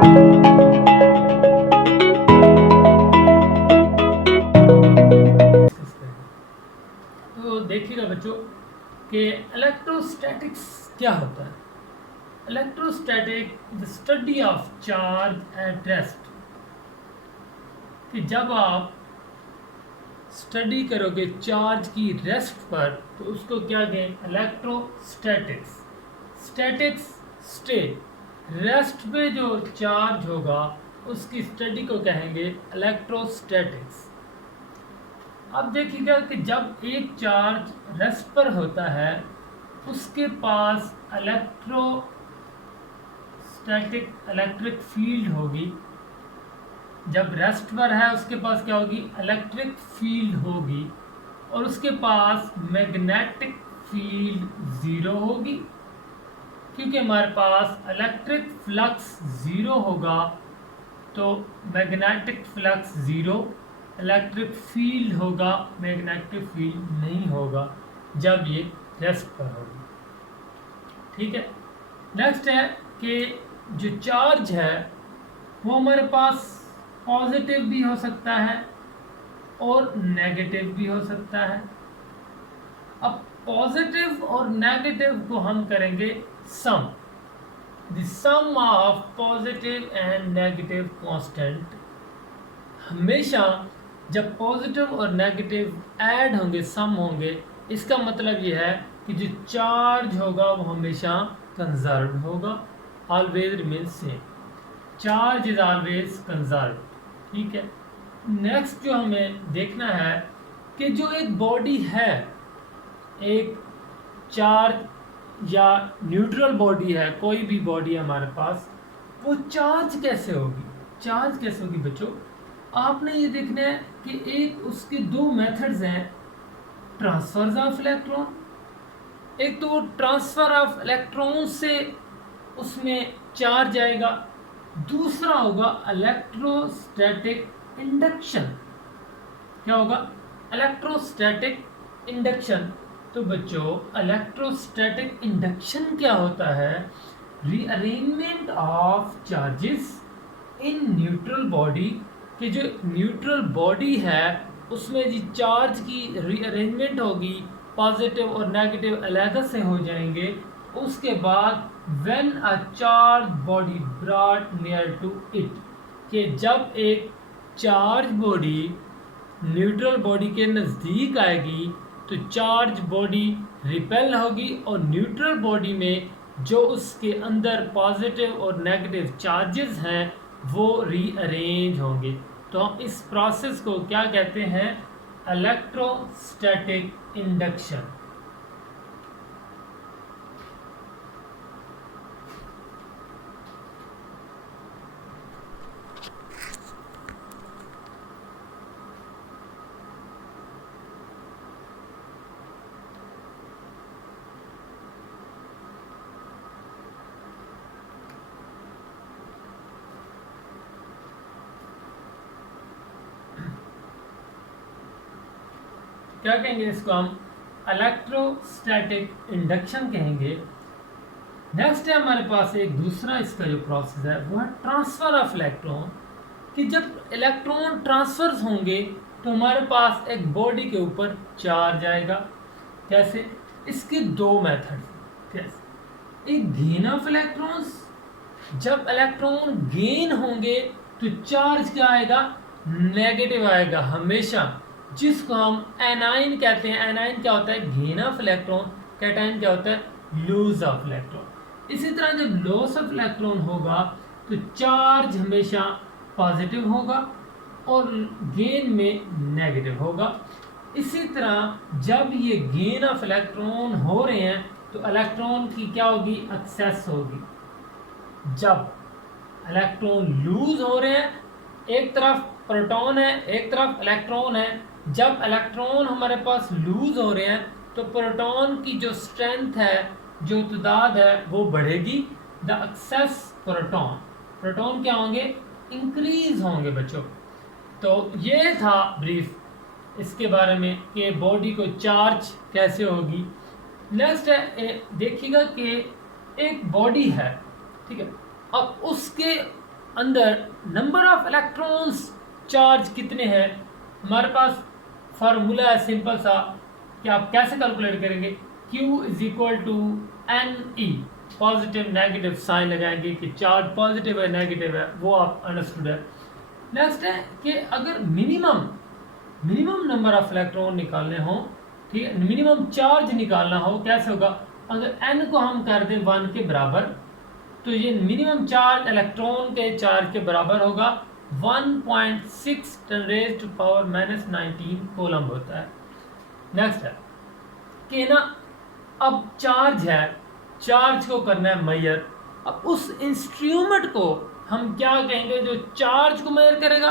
तो देखिएगा बच्चों कि इलेक्ट्रोस्टैटिक्स क्या होता है। Electrostatic the study of charge at rest, कि जब आप स्टडी करोगे चार्ज की रेस्ट पर तो उसको क्या कहें, इलेक्ट्रोस्टैटिक्स। स्टैटिक्स स्टेट, रेस्ट पे जो चार्ज होगा उसकी स्टडी को कहेंगे इलेक्ट्रोस्टैटिक्स। अब देखिएगा कि जब एक चार्ज रेस्ट पर होता है उसके पास इलेक्ट्रिक फील्ड होगी। जब रेस्ट पर है उसके पास क्या होगी, इलेक्ट्रिक फील्ड होगी, और उसके पास मैग्नेटिक फील्ड ज़ीरो होगी। क्योंकि हमारे पास इलेक्ट्रिक फ्लक्स ज़ीरो होगा तो magnetic flux zero, electric field होगा, मैग्नेटिक फील्ड नहीं होगा जब ये रेस्ट पर होगी। ठीक है। नेक्स्ट है कि जो चार्ज है वो हमारे पास पॉजिटिव भी हो सकता है और नेगेटिव भी हो सकता है। अब पॉजिटिव और नेगेटिव को हम करेंगे sum, the sum of positive and negative constant. हमेशा जब पॉजिटिव और नेगेटिव ऐड होंगे, सम होंगे, इसका मतलब यह है कि जो चार्ज होगा वो हमेशा कंजर्व होगा, always remain same. Charge is always conserve. ठीक है। नेक्स्ट जो हमें देखना है कि जो एक बॉडी है, एक चार्ज या न्यूट्रल बॉडी है, कोई भी बॉडी है हमारे पास, वो चार्ज कैसे होगी। चार्ज कैसे होगी बच्चों, आपने ये देखना है कि एक उसके दो मेथड्स हैं, ट्रांसफर ऑफ इलेक्ट्रॉन। एक तो ट्रांसफर ऑफ इलेक्ट्रॉन से उसमें चार्ज आएगा, दूसरा होगा इलेक्ट्रोस्टैटिक इंडक्शन। क्या होगा, इलेक्ट्रोस्टैटिक इंडक्शन। तो बच्चों इलेक्ट्रोस्टैटिक इंडक्शन क्या होता है, rearrangement of charges in neutral body. कि जो न्यूट्रल बॉडी है उसमें जी चार्ज की रीअरेंजमेंट होगी, पॉजिटिव और नेगेटिव अलग से हो जाएंगे। उसके बाद when a charge body brought near to it, कि जब एक चार्ज बॉडी न्यूट्रल बॉडी के नज़दीक आएगी तो चार्ज बॉडी रिपेल होगी और न्यूट्रल बॉडी में जो उसके अंदर पॉजिटिव और नेगेटिव चार्जेस हैं वो रीअरेंज होंगे। तो हम इस प्रोसेस को क्या कहते हैं, इलेक्ट्रोस्टैटिक इंडक्शन। क्या कहेंगे इसको, हम इलेक्ट्रोस्टैटिक इंडक्शन कहेंगे। नेक्स्ट है हमारे पास एक दूसरा इसका जो प्रोसेस है वो है ट्रांसफर ऑफ इलेक्ट्रॉन। कि जब इलेक्ट्रॉन ट्रांसफर होंगे तो हमारे पास एक बॉडी के ऊपर चार्ज आएगा। कैसे, इसके दो मेथड। कैसे, एक गेन ऑफ इलेक्ट्रॉन्स, जब इलेक्ट्रॉन गेन होंगे तो चार्ज क्या आएगा, नेगेटिव आएगा हमेशा, जिसको हम एनाइन कहते हैं। एनाइन क्या होता है, गेन ऑफ इलेक्ट्रॉन। कैटाइन क्या होता है, लूज ऑफ इलेक्ट्रॉन। इसी तरह जब लॉस ऑफ इलेक्ट्रॉन होगा तो चार्ज हमेशा पॉजिटिव होगा और गेन में नेगेटिव होगा। इसी तरह जब ये गेन ऑफ इलेक्ट्रॉन हो रहे हैं तो इलेक्ट्रॉन की क्या होगी, एक्सेस होगी। जब इलेक्ट्रॉन लूज हो रहे हैं, एक तरफ प्रोटॉन है एक तरफ इलेक्ट्रॉन है, जब इलेक्ट्रॉन हमारे पास लूज हो रहे हैं तो प्रोटॉन की जो स्ट्रेंथ है, जो तादाद है वो बढ़ेगी। द एक्सेस प्रोटॉन क्या होंगे, इंक्रीज होंगे बच्चों। तो ये था ब्रीफ इसके बारे में कि बॉडी को चार्ज कैसे होगी। नेक्स्ट है देखिएगा कि एक बॉडी है, ठीक है, अब उसके अंदर नंबर ऑफ इलेक्ट्रॉन्स चार्ज कितने हैं, हमारे पास फार्मूला है सिंपल सा कि आप कैसे कैलकुलेट करेंगे, Q is equal to n e, positive negative sign लगाएंगे कि चार्ज पॉजिटिव है नेगेटिव है, वो आप अंडरस्टूड है। नेक्स्ट है कि अगर मिनिमम नंबर ऑफ इलेक्ट्रॉन निकालने हो, ठीक है, मिनिमम चार्ज निकालना हो, कैसे होगा, अगर n को हम कर दें 1 के बराबर, तो ये मिनिमम चार्ज इलेक्ट्रॉन के चार्ज के बराबर होगा 1.6 10⁻⁻⁹ कोलम होता है। नेक्स्ट है कि ना, अब चार्ज है, चार्ज को करना है मेजर। अब उस इंस्ट्रूमेंट को हम क्या कहेंगे जो चार्ज को मेजर करेगा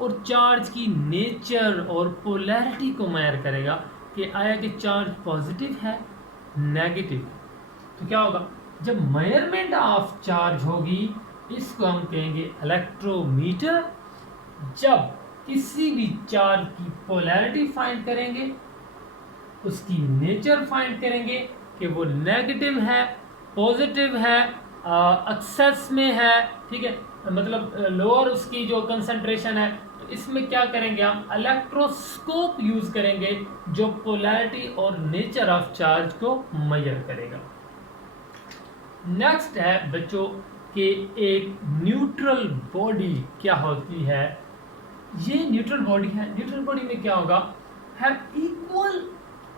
और चार्ज की नेचर और पोलैरिटी को मेजर करेगा कि आया कि चार्ज पॉजिटिव है नेगेटिव। तो क्या होगा, जब मेजरमेंट ऑफ चार्ज होगी इसको हम कहेंगे इलेक्ट्रोमीटर। जब किसी भी चार्ज की पोलैरिटी फाइंड करेंगे, उसकी नेचर फाइंड करेंगे कि वो नेगेटिव है पॉजिटिव है, एक्सेस में है, ठीक है, मतलब लोअर उसकी जो कंसंट्रेशन है, तो इसमें क्या करेंगे हम इलेक्ट्रोस्कोप यूज करेंगे जो पोलैरिटी और नेचर ऑफ चार्ज को मेजर करेगा। नेक्स्ट है बच्चों कि एक न्यूट्रल बॉडी क्या होती है। ये न्यूट्रल बॉडी है, न्यूट्रल बॉडी में क्या होगा, have equal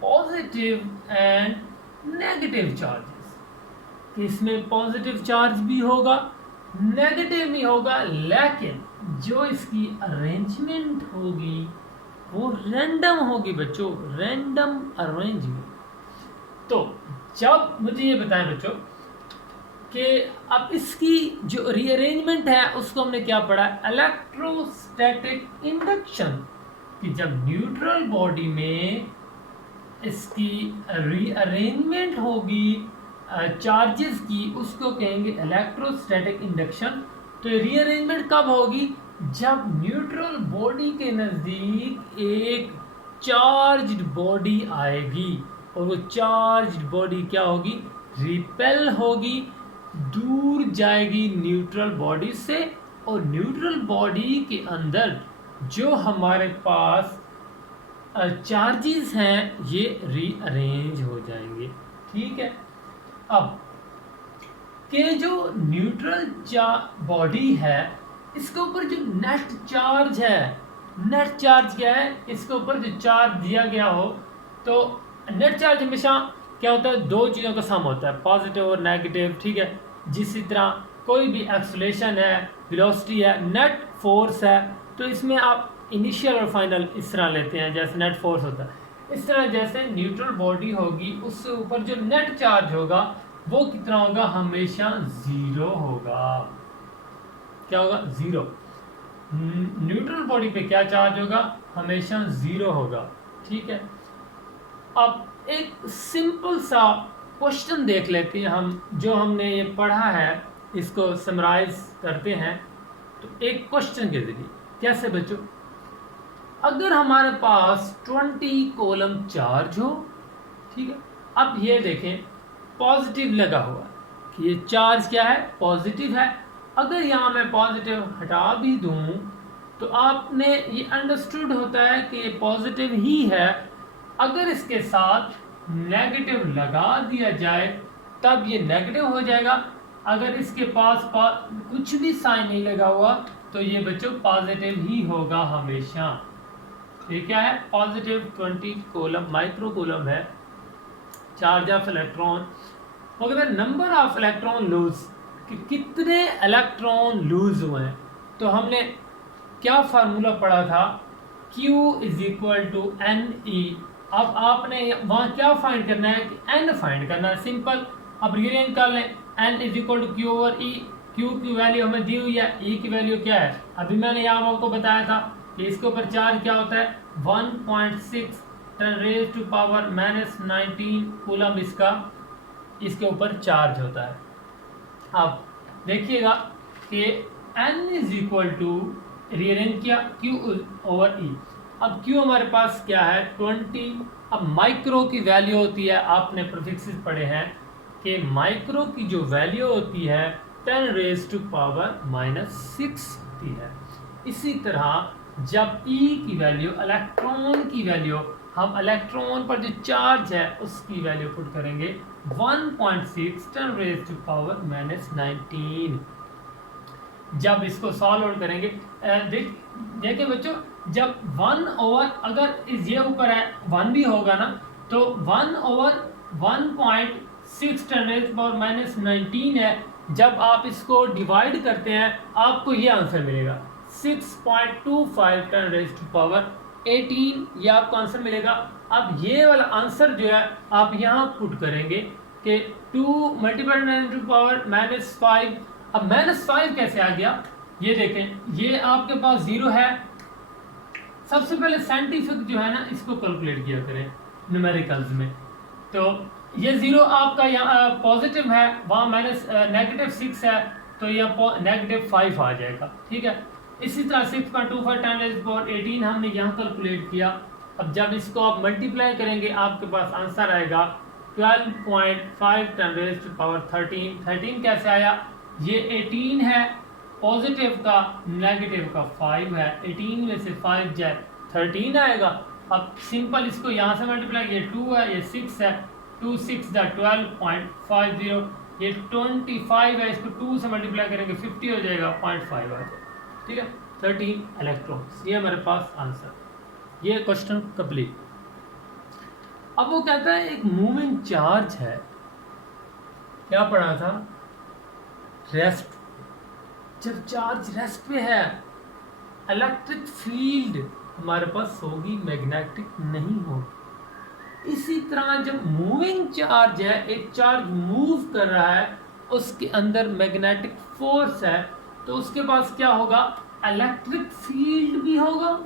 positive and negative charges, कि इसमें पॉजिटिव चार्ज भी होगा नेगेटिव भी होगा, लेकिन जो इसकी अरेंजमेंट होगी वो रैंडम होगी बच्चों, रैंडम अरेंजमेंट। तो जब मुझे ये बताएं बच्चों कि अब इसकी जो रीअरेंजमेंट है उसको हमने क्या पढ़ा, इलेक्ट्रोस्टैटिक इंडक्शन, कि जब न्यूट्रल बॉडी में इसकी रीअरेंजमेंट होगी चार्जेस की, उसको कहेंगे इलेक्ट्रोस्टैटिक इंडक्शन। तो रीअरेंजमेंट कब होगी, जब न्यूट्रल बॉडी के नज़दीक एक चार्ज्ड बॉडी आएगी और वो चार्ज्ड बॉडी क्या होगी, रिपेल होगी, दूर जाएगी न्यूट्रल बॉडी से, और न्यूट्रल बॉडी के अंदर जो हमारे पास चार्जेस हैं ये रीअरेंज हो जाएंगे। ठीक है, अब के जो न्यूट्रल बॉडी है इसके ऊपर जो नेट चार्ज है, नेट चार्ज क्या है, इसके ऊपर जो चार्ज दिया गया हो, तो नेट चार्ज हमेशा क्या होता है, दो चीज़ों का सम होता है, पॉजिटिव और नेगेटिव। ठीक है, जिसी तरह कोई भी एक्सेलरेशन है, वेलोसिटी है, नेट फोर्स है, तो इसमें आप इनिशियल और फाइनल इस तरह लेते हैं, जैसे नेट फोर्स होता है। इस तरह जैसे न्यूट्रल बॉडी होगी उससे ऊपर जो नेट चार्ज होगा वो कितना होगा, हमेशा जीरो होगा। क्या होगा, जीरो। न्यूट्रल बॉडी पे क्या चार्ज होगा, हमेशा जीरो होगा। ठीक है, अब एक सिंपल सा क्वेश्चन देख लेते हैं हम, जो हमने ये पढ़ा है इसको समराइज करते हैं। तो एक क्वेश्चन के जरिए कैसे बच्चों, अगर हमारे पास 20 कॉलम चार्ज हो, ठीक है, अब ये देखें पॉजिटिव लगा हुआ कि ये चार्ज क्या है, पॉजिटिव है। अगर यहाँ मैं पॉजिटिव हटा भी दूँ तो आपने ये अंडरस्टूड होता है कि ये पॉजिटिव ही है। अगर इसके साथ नेगेटिव लगा दिया जाए तब ये नेगेटिव हो जाएगा। अगर इसके पास कुछ भी साइन नहीं लगा हुआ तो ये बच्चों पॉजिटिव ही होगा हमेशा। ये क्या है, पॉजिटिव 20 कॉलम माइक्रो कॉलम है चार्ज ऑफ इलेक्ट्रॉन। अगर नंबर ऑफ इलेक्ट्रॉन लूज, कि कितने इलेक्ट्रॉन लूज हुए हैं, तो हमने क्या फार्मूला पढ़ा था, Q is equal to n e. अब आपने वहाँ क्या फाइंड करना है, कि n फाइंड करना है, सिंपल। अब रीअरेंज कर लें, n is equal to Q over e. Q की वैल्यू हमें दी हुई है, E की वैल्यू क्या है, अभी मैंने यहाँ आपको बताया था कि इसके ऊपर चार्ज क्या होता है, 1.6 10⁻⁻⁹ कूलम इसके ऊपर चार्ज होता है। अब देखिएगा कि n is equal to, rearrange किया, Q ओवर E। अब Q हमारे पास क्या है, 20। अब माइक्रो की वैल्यू होती है, आपने प्रीफिक्सेस पढ़े हैं कि माइक्रो की जो वैल्यू होती है 10⁻⁻⁶ होती है। इसी तरह जब E की वैल्यु, इलेक्ट्रॉन की वैल्यू, हम इलेक्ट्रॉन पर जो चार्ज है उसकी वैल्यू पुट करेंगे 1.6 10⁻⁻⁹। जब इसको सॉल्व आउट करेंगे, देखिए बच्चों, जब 1 ओवर, अगर इस ये ऊपर है 1 भी होगा ना, तो 1 ओवर 1.6 10⁻⁻⁹ है। जब आप इसको डिवाइड करते हैं आपको ये आंसर मिलेगा 6.25 10⁻18, ये आपको आंसर मिलेगा। अब ये वाला आंसर जो है आप यहाँ पुट करेंगे कि 2 × 10⁻⁻⁵। अब -5 कैसे आ गया, ये देखें, ये आपके पास 0 है। सबसे पहले साइंटिफिक जो है ना इसको कैलकुलेट किया करें न्यूमेरिकल्स में। तो ये 0 आपका यहाँ पॉजिटिव है, वहाँ -6 है, तो यहाँ -5 आ जाएगा, ठीक है। इसी तरह 6.25 10⁻18 हमने यहाँ कैलकुलेट किया। अब जब इसको आप मल्टीप्लाई करेंगे आपके पास आंसर आएगा 12.5 10⁻13। 13 कैसे आया, ये 18 है पॉजिटिव का, नेगेटिव का 5 है, 18 में से 5 जाए 13 आएगा। अब सिंपल इसको यहाँ से मल्टीप्लाई, ये 2 है, ये 6 है, 2 6 12.50, ये 25 है, इसको 2 से मल्टीप्लाई करेंगे 50 हो जाएगा, 0.5 आ जाएगा, ठीक है। 13 इलेक्ट्रॉन्स, ये हमारे पास आंसर, ये क्वेश्चन कंप्लीट। अब वो कहता है एक मूविंग चार्ज है, क्या पढ़ा था, रेस्ट। जब चार्ज रेस्ट पे है इलेक्ट्रिक फील्ड हमारे पास होगी, मैग्नेटिक नहीं होगी। इसी तरह जब मूविंग चार्ज है, एक चार्ज मूव कर रहा है, उसके अंदर मैग्नेटिक फोर्स है, तो उसके पास क्या होगा, इलेक्ट्रिक फील्ड भी होगा,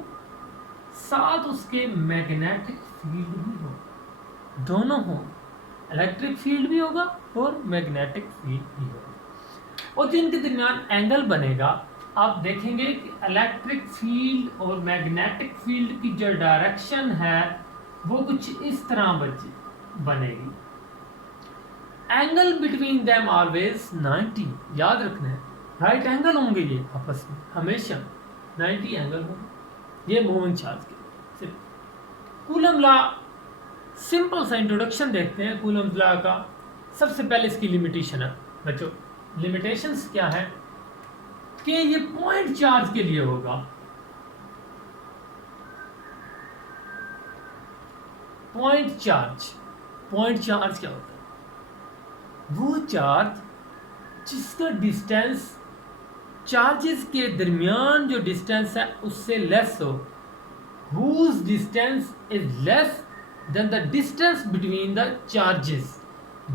साथ उसके मैग्नेटिक फील्ड भी होगा, दोनों हो, इलेक्ट्रिक फील्ड भी होगा और मैग्नेटिक फील्ड भी होगा। और जिनके दरमियान एंगल बनेगा, आप देखेंगे कि इलेक्ट्रिक फील्ड और मैग्नेटिक फील्ड की जो डायरेक्शन है वो कुछ इस तरह बनेगी। एंगल बिटवीन देम ऑलवेज 90, याद रखना है, राइट एंगल होंगे ये आपस में, हमेशा 90 एंगल होंगे। ये मूविंग चार्ज के कूलम लॉ, सिंपल सा इंट्रोडक्शन देखते हैं कूलम लॉ का। सबसे पहले इसकी लिमिटेशन है बच्चों, लिमिटेशंस क्या है कि ये पॉइंट चार्ज के लिए होगा। पॉइंट चार्ज क्या होता है, वो चार्ज जिसका डिस्टेंस चार्जेस के दरमियान जो डिस्टेंस है उससे लेस हो, whose distance is less than the distance between the charges।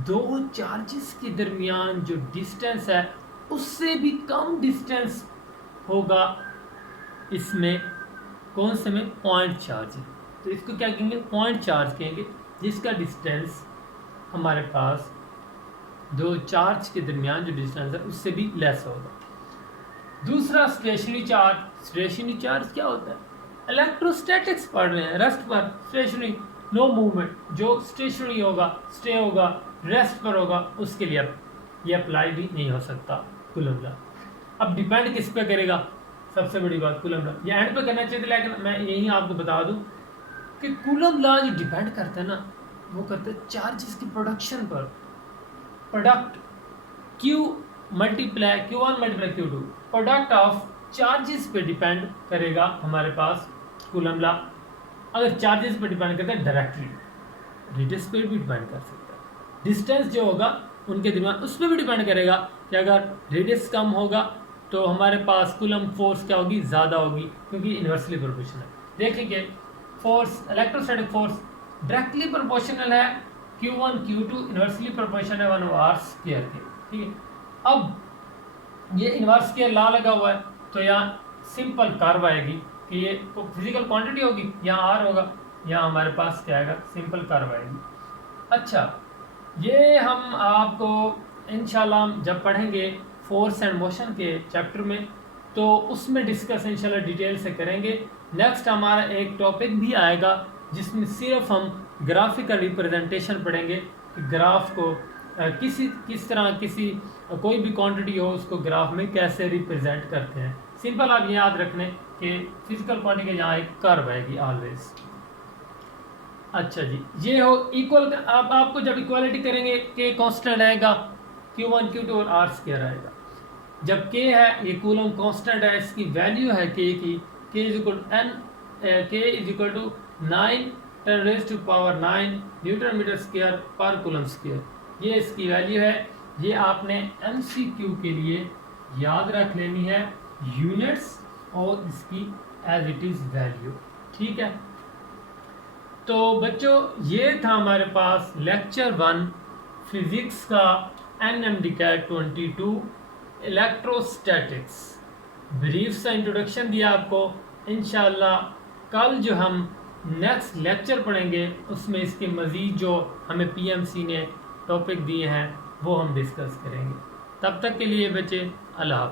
दो चार्जेस के दरमियान जो डिस्टेंस है उससे भी कम डिस्टेंस होगा, इसमें कौन से में, पॉइंट चार्ज। तो इसको क्या कहेंगे, पॉइंट चार्ज कहेंगे, जिसका डिस्टेंस हमारे पास दो चार्ज के दरमियान जो डिस्टेंस है उससे भी लेस होगा। दूसरा स्टेशनरी चार्ज। स्टेशनरी चार्ज क्या होता है, इलेक्ट्रोस्टैटिक्स पढ़ रहे हैं, रेस्ट पर, स्टेशनरी नो मूवमेंट, जो स्टेशनरी होगा, स्टे होगा, रेस्ट पर होगा, उसके लिए अब ये अप्लाई भी नहीं हो सकता कूलम लॉ। अब डिपेंड किस पे करेगा, सबसे बड़ी बात कूलम लॉ, ये एंड पे करना चाहिए, लेकिन मैं यही आपको बता दूं कि कूलम लॉ जो डिपेंड करता है ना, वो करता है चार्जेस की प्रोडक्शन पर। Product Q1 multiply Q2, product of charges पे डिपेंड करेगा हमारे पास कूलम लॉ। अगर चार्जेस पे डिपेंड करता है डायरेक्टली, रेडियस पे भी डिपेंड कर सकता है, डिस्टेंस जो होगा उनके दरमियान उस पर भी डिपेंड करेगा कि अगर रेडियस कम होगा तो हमारे पास कूलम फोर्स क्या होगी, ज़्यादा होगी, क्योंकि इन्वर्सली प्रोपोर्शनल। देखिए force, electrostatic force directly proportional है, Q1 Q2 इन्वर्सली प्रोपोर्शनल है 1/r² के, ठीक है। अब ये इन्वर्स स्क्वायर लॉ लगा हुआ है, तो यहाँ सिंपल कर्व आएगी कि ये फिजिकल क्वांटिटी होगी, यहाँ r होगा, यहाँ हमारे पास क्या आएगा, सिंपल कर्व आएगी। अच्छा, ये हम आपको इंशाल्लाह जब पढ़ेंगे फोर्स एंड मोशन के चैप्टर में, तो उसमें डिस्कस इंशाल्लाह डिटेल से करेंगे। नेक्स्ट हमारा एक टॉपिक भी आएगा जिसमें सिर्फ हम ग्राफिकल रिप्रेजेंटेशन पढ़ेंगे कि ग्राफ को किस तरह कोई भी क्वांटिटी हो उसको ग्राफ में कैसे रिप्रेजेंट करते हैं। सिंपल आप ये याद रखने कि फिजिकल क्वांटिटी के यहाँ एक कर्व आएगी ऑलवेज। अच्छा जी, ये हो इक्वल। अब आपको जब इक्वालिटी करेंगे के कांस्टेंट आएगा, Q1 Q2 और R स्क्वायर आएगा। जब के है, ये कूलम कांस्टेंट है, इसकी वैल्यू है के की, k is equal to 9 10 raise to power 9 newton metre square per coulomb square, ये इसकी वैल्यू है। ये आपने MCQ के लिए याद रख लेनी है, यूनिट्स और इसकी एज इट इज़ वैल्यू। ठीक है, तो बच्चों ये था हमारे पास लेक्चर 1 फिजिक्स का NMDCAT 22 इलेक्ट्रोस्टैटिक्स। ब्रीफ सा इंट्रोडक्शन दिया आपको। इंशाल्लाह कल जो हम नेक्स्ट लेक्चर पढ़ेंगे उसमें इसके मज़ीद जो हमें PMC ने टॉपिक दिए हैं वो हम डिस्कस करेंगे। तब तक के लिए बच्चे अल्लाह हाफ़िज़।